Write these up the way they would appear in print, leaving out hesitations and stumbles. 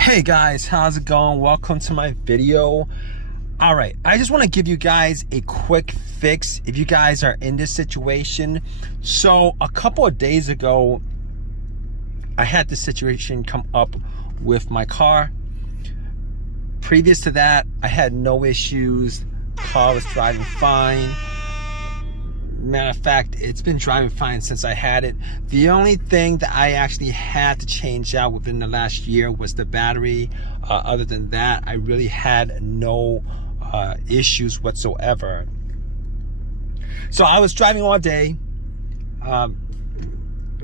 Hey guys, how's it going? Welcome to my video. All right, I just want to give you guys a quick fix if you guys are in this situation. So a couple of days ago, I had this situation come up with my car. Previous to that, I had no issues. Car was driving fine. Matter of fact, it's been driving fine since I had it. The only thing that I actually had to change out within the last year was the battery. Other than that, I really had no issues whatsoever. So I was driving all day,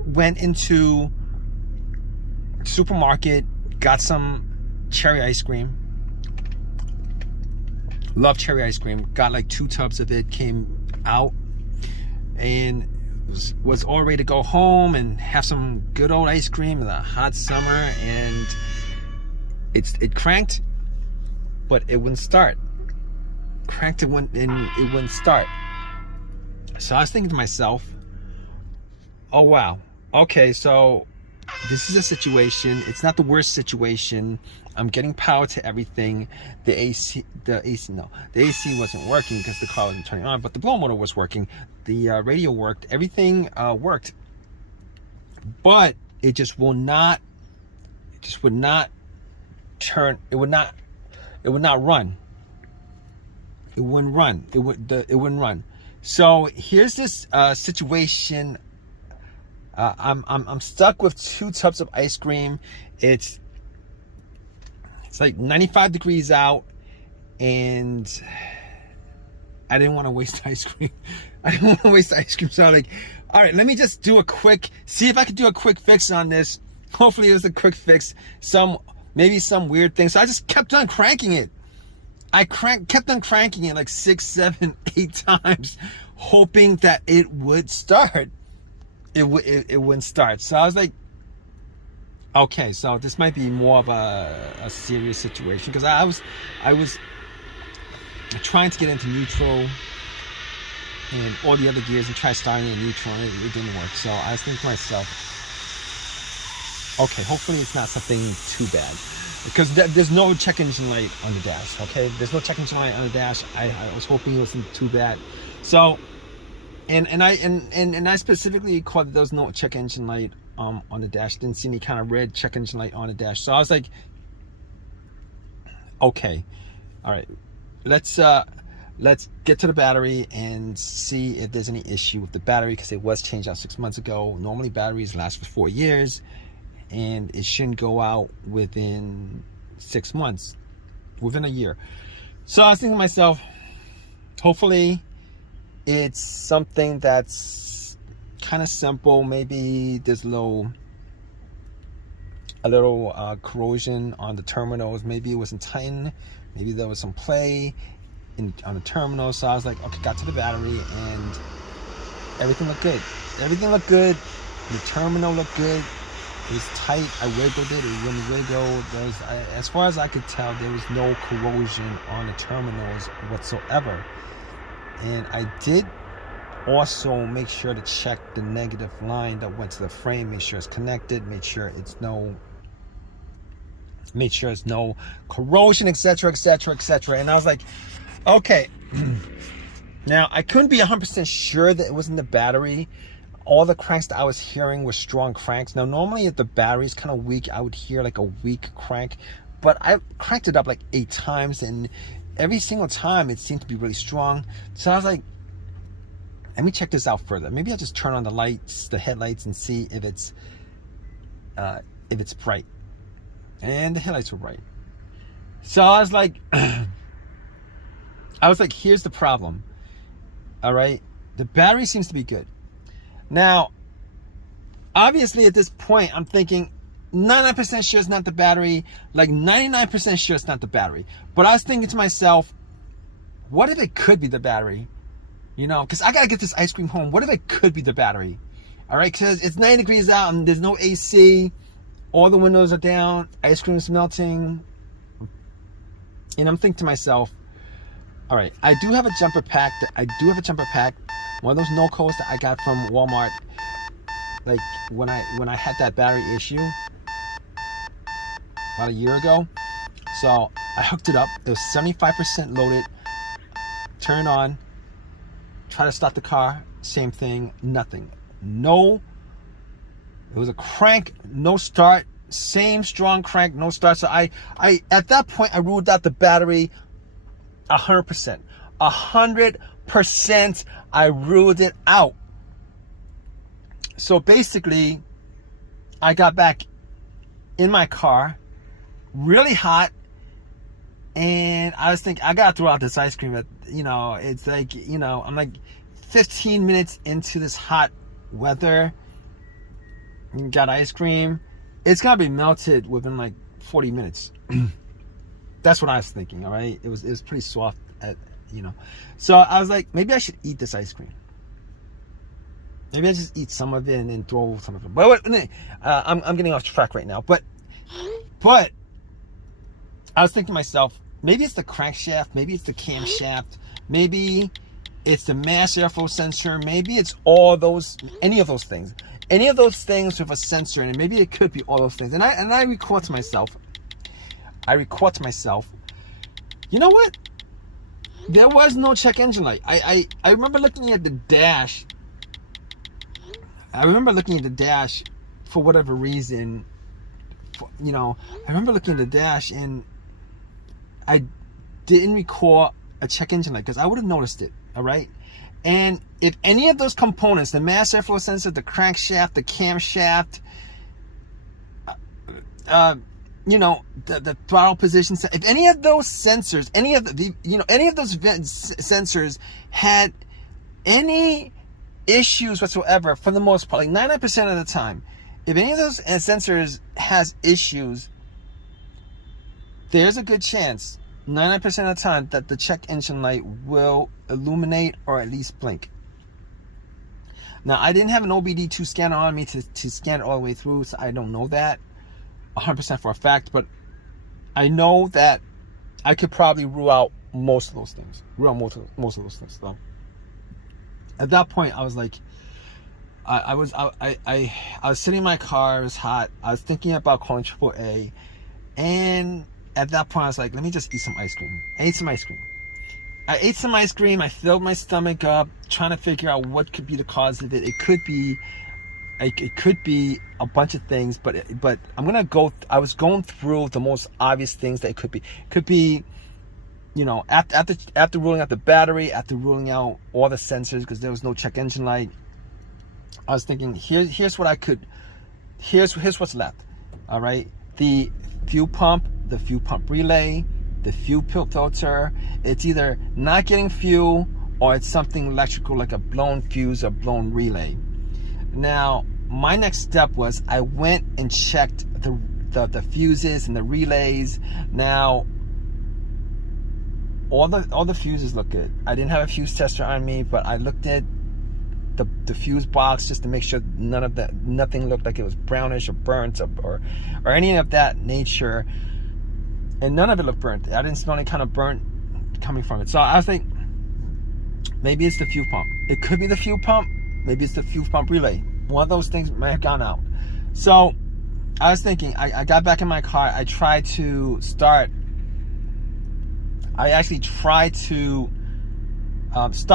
went into supermarket, got some cherry ice cream. Love cherry ice cream. Got like 2 tubs of it, came out and was all ready to go home and have some good old ice cream in the hot summer, and it cranked, but it wouldn't start. Cranked, it wouldn't start. So I was thinking to myself, oh wow, okay, so this is a situation. It's not the worst situation. I'm getting power to everything. The AC wasn't working because the car wasn't turning on, but the blow motor was working. The radio worked. Everything worked, but it just would not turn. It would not run. It wouldn't run. It wouldn't run. So here's this situation. I'm stuck with 2 tubs of ice cream. It's like 95 degrees out, and I didn't want to waste ice cream. So I'm like, all right, let me just do see if I can do a quick fix on this. Hopefully it was a quick fix. Maybe some weird thing. So I just kept on cranking it. Kept on cranking it like 6, 7, 8 times, hoping that it would start. It wouldn't start. So I was like, okay, so this might be more of a serious situation, because I was trying to get into neutral and all the other gears and try starting in neutral, and it didn't work. So I was thinking to myself, okay, hopefully it's not something too bad, because there's no check engine light on the dash. Okay, there's no check engine light on the dash. I was hoping it wasn't too bad. So and I specifically called that there was no check engine light on the dash. Didn't see any kind of red check engine light on the dash. So I was like, okay, all right, let's get to the battery and see if there's any issue with the battery, because it was changed out 6 months ago. Normally batteries last for 4 years, and it shouldn't go out within 6 months, within a year. So I was thinking to myself, hopefully it's something that's kind of simple. Maybe there's a little corrosion on the terminals. Maybe it wasn't tightened. Maybe there was some play on the terminal. So I was like, okay, got to the battery and everything looked good. The terminal looked good. It was tight. I wiggled it. It wouldn't wiggle. As far as I could tell, there was no corrosion on the terminals whatsoever. And I did also make sure to check the negative line that went to the frame, make sure it's connected, make sure it's no corrosion, etc. And I was like, okay. Now I couldn't be 100% sure that it wasn't the battery. All the cranks that I was hearing were strong cranks. Now normally if the battery's kind of weak, I would hear like a weak crank, but I cranked it up like 8 times, and every single time it seemed to be really strong. So I was like, let me check this out further. Maybe I'll just turn on the lights, the headlights, and see if it's bright. And the headlights were bright. So I was like, here's the problem. All right, the battery seems to be good. Now, obviously at this point, I'm thinking 99% sure it's not the battery, like 99% sure it's not the battery. But I was thinking to myself, what if it could be the battery? You know, because I gotta get this ice cream home. What if it could be the battery? All right, because it's 90 degrees out and there's no AC. All the windows are down. Ice cream is melting. And I'm thinking to myself, all right, I do have a jumper pack. One of those no-codes that I got from Walmart. Like when I had that battery issue, about a year ago. So I hooked it up. It was 75% loaded. Turn on. Try to start the car. Same thing. Nothing. No. It was a crank. No start. Same strong crank. No start. So I at that point I ruled out the battery 100%. 100%. I ruled it out. So basically, I got back in my car, really hot, and I was thinking, I gotta throw out this ice cream. It's like, I'm like 15 minutes into this hot weather, got ice cream. It's gonna be melted within like 40 minutes. That's what I was thinking, all right? It was pretty soft, So I was like, maybe I should eat this ice cream. Maybe I just eat some of it and then throw some of it. But I'm getting off track right now. But I was thinking to myself, maybe it's the crankshaft, maybe it's the camshaft, maybe it's the mass airflow sensor, maybe it's any of those things with a sensor in it. Maybe it could be all those things. And I record to myself. You know what? There was no check engine light. I remember looking at the dash. For whatever reason. I remember looking at the dash and I didn't record a check engine light because I would have noticed it. All right. And if any of those components, the mass airflow sensor, the crankshaft, the camshaft, the throttle position, if any of those sensors, any of those sensors had any issues whatsoever, for the most part, like 99% of the time, if any of those sensors has issues, there's a good chance 99% of the time that the check engine light will illuminate or at least blink. Now, I didn't have an OBD2 scanner on me to scan it all the way through, so I don't know that 100% for a fact, but I know that I could probably rule out most of those things. So at that point, I was like, I was sitting in my car. It was hot. I was thinking about calling AAA, and at that point, I was like, let me just eat some ice cream. I ate some ice cream. I filled my stomach up, trying to figure out what could be the cause of it. It could be a bunch of things, but I was going through the most obvious things that it could be. It could be, after ruling out the battery, after ruling out all the sensors, because there was no check engine light, I was thinking, here's what's left. All right, the fuel pump relay, the fuel filter. It's either not getting fuel or it's something electrical like a blown fuse or blown relay. Now, my next step was I went and checked the fuses and the relays. Now, all the fuses look good. I didn't have a fuse tester on me, but I looked at the fuse box just to make sure nothing looked like it was brownish or burnt or any of that nature, and none of it looked burnt. I didn't smell any kind of burnt coming from it. So I was like, maybe it's the fuel pump. It could be the fuel pump. Maybe it's the fuel pump relay. One of those things may have gone out. So I was thinking, I got back in my car. I actually tried to start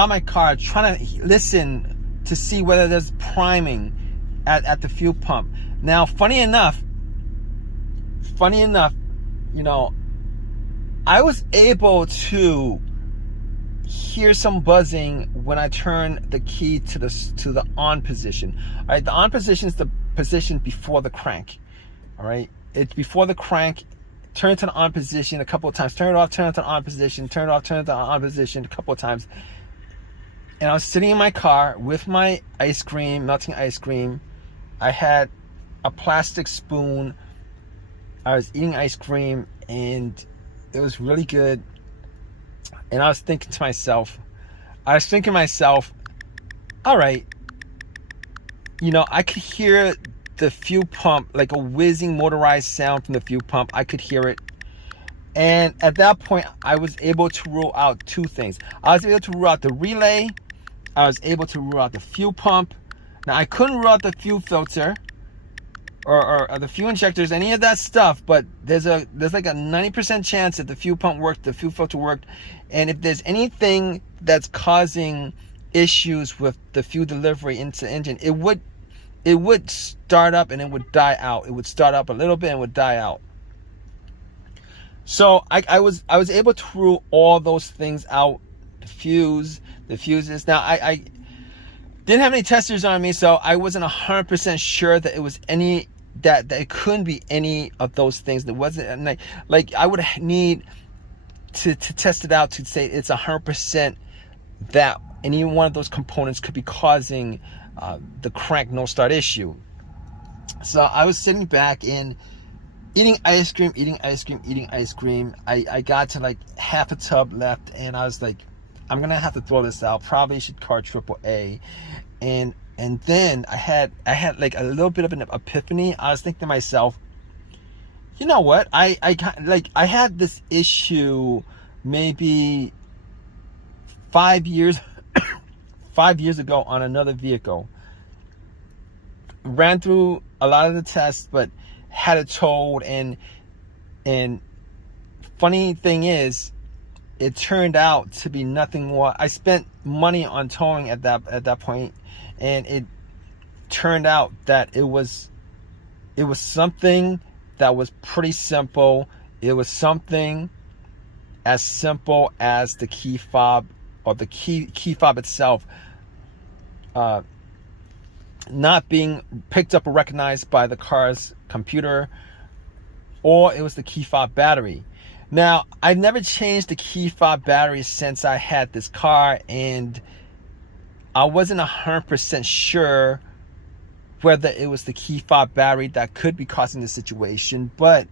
my car, trying to listen to see whether there's priming at the fuel pump. Now, funny enough, I was able to hear some buzzing when I turn the key to the on position. All right, the on position is the position before the crank. All right, it's before the crank. Turn it to the on position a couple of times. Turn it off, turn it to the on position. Turn it off, turn it to the on position a couple of times. And I was sitting in my car with my ice cream, melting ice cream. I had a plastic spoon. I was eating ice cream, and it was really good. And I was thinking to myself, all right, I could hear the fuel pump, like a whizzing motorized sound from the fuel pump. I could hear it. And at that point, I was able to rule out two things. I was able to rule out the relay. I was able to rule out the fuel pump. Now, I couldn't rule out the fuel filter. or the fuel injectors, any of that stuff, but there's like a 90% chance that the fuel pump worked, the fuel filter worked, and if there's anything that's causing issues with the fuel delivery into the engine, it would start up and it would die out. It would start up a little bit and would die out. So I was able to rule all those things out. The fuses. Now I didn't have any testers on me, so I wasn't 100% sure that it was any that it couldn't be any of those things. That wasn't like I would need to test it out to say it's 100% that any one of those components could be causing the crank no start issue. So I was sitting back and eating ice cream. I got to like half a tub left, and I was like, I'm gonna have to throw this out. Probably should call AAA. And then I had like a little bit of an epiphany. I was thinking to myself, you know what? I had this issue maybe 5 years 5 years ago on another vehicle. Ran through a lot of the tests, but had it towed, and funny thing is, it turned out to be nothing more. I spent money on towing at that point, and it turned out that it was something that was pretty simple. It was something as simple as the key fob, or the key fob itself not being picked up or recognized by the car's computer, or it was the key fob battery. Now, I've never changed the key fob battery since I had this car, and I wasn't 100% sure whether it was the key fob battery that could be causing the situation, but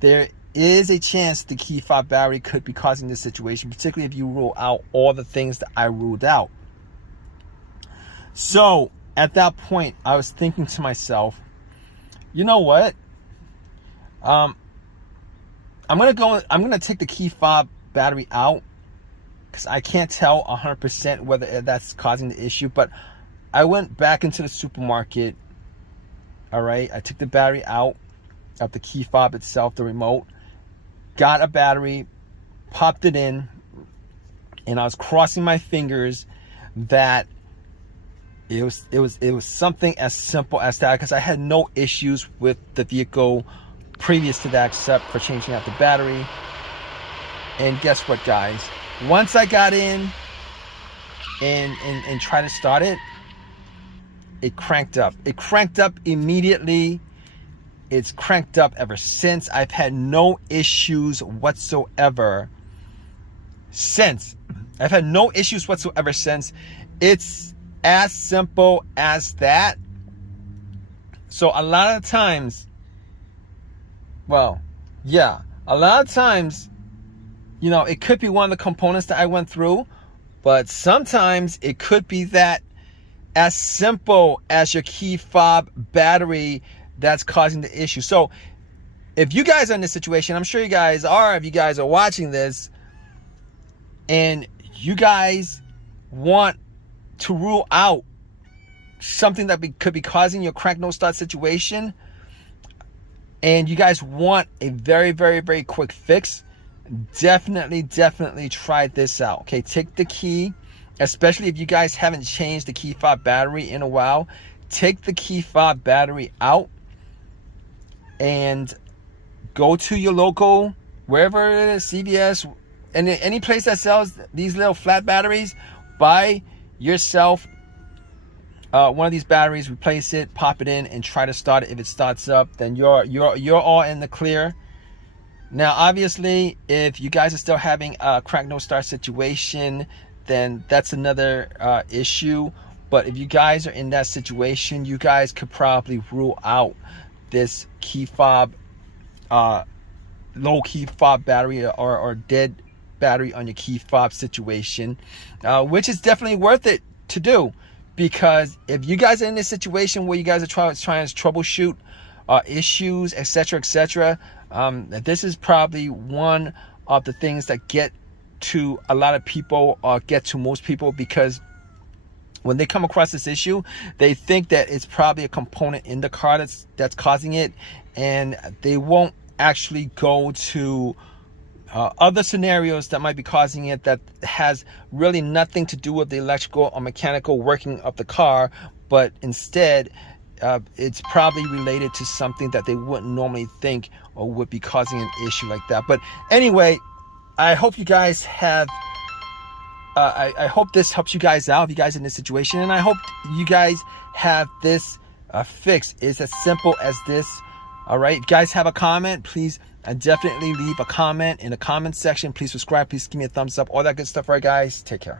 there is a chance the key fob battery could be causing this situation, particularly if you rule out all the things that I ruled out. So at that point, I was thinking to myself, you know what? I'm gonna take the key fob battery out, because I can't tell 100% whether that's causing the issue. But I went back into the supermarket. All right, I took the battery out of the key fob itself, the remote, got a battery, popped it in, and I was crossing my fingers that it was something as simple as that, because I had no issues with the vehicle previous to that, except for changing out the battery. And guess what, guys? Once I got in and tried to start it, it cranked up. It cranked up immediately. It's cranked up ever since. I've had no issues whatsoever since. I've had no issues whatsoever since. It's as simple as that. So a lot of times, well, yeah, a lot of times, you know, it could be one of the components that I went through, but sometimes it could be that as simple as your key fob battery that's causing the issue. So if you guys are in this situation, I'm sure you guys are, if you guys are watching this and you guys want to rule out something that could be causing your crank no start situation, and you guys want a very, very, very quick fix, definitely try this out. Okay, take the key, especially if you guys haven't changed the key fob battery in a while, take the key fob battery out and go to your local, wherever it is, CVS, and any place that sells these little flat batteries, buy yourself one of these batteries, replace it, pop it in, and try to start it. If it starts up, then you're all in the clear. Now, obviously, if you guys are still having a crank no start situation, then that's another issue. But if you guys are in that situation, you guys could probably rule out this key fob, low key fob battery, or dead battery on your key fob situation, which is definitely worth it to do. Because if you guys are in this situation where you guys are trying to troubleshoot issues, etc., this is probably one of the things that get to a lot of people, or get to most people, because when they come across this issue, they think that it's probably a component in the car that's causing it, and they won't actually go to other scenarios that might be causing it that has really nothing to do with the electrical or mechanical working of the car, but instead it's probably related to something that they wouldn't normally think or would be causing an issue like that. But anyway, I hope you guys have I hope this helps you guys out if you guys are in this situation, and I hope you guys have this fixed. It's as simple as this. All right, if you guys have a comment, please definitely leave a comment in the comment section. Please subscribe, please give me a thumbs up, all that good stuff. All right, guys, take care.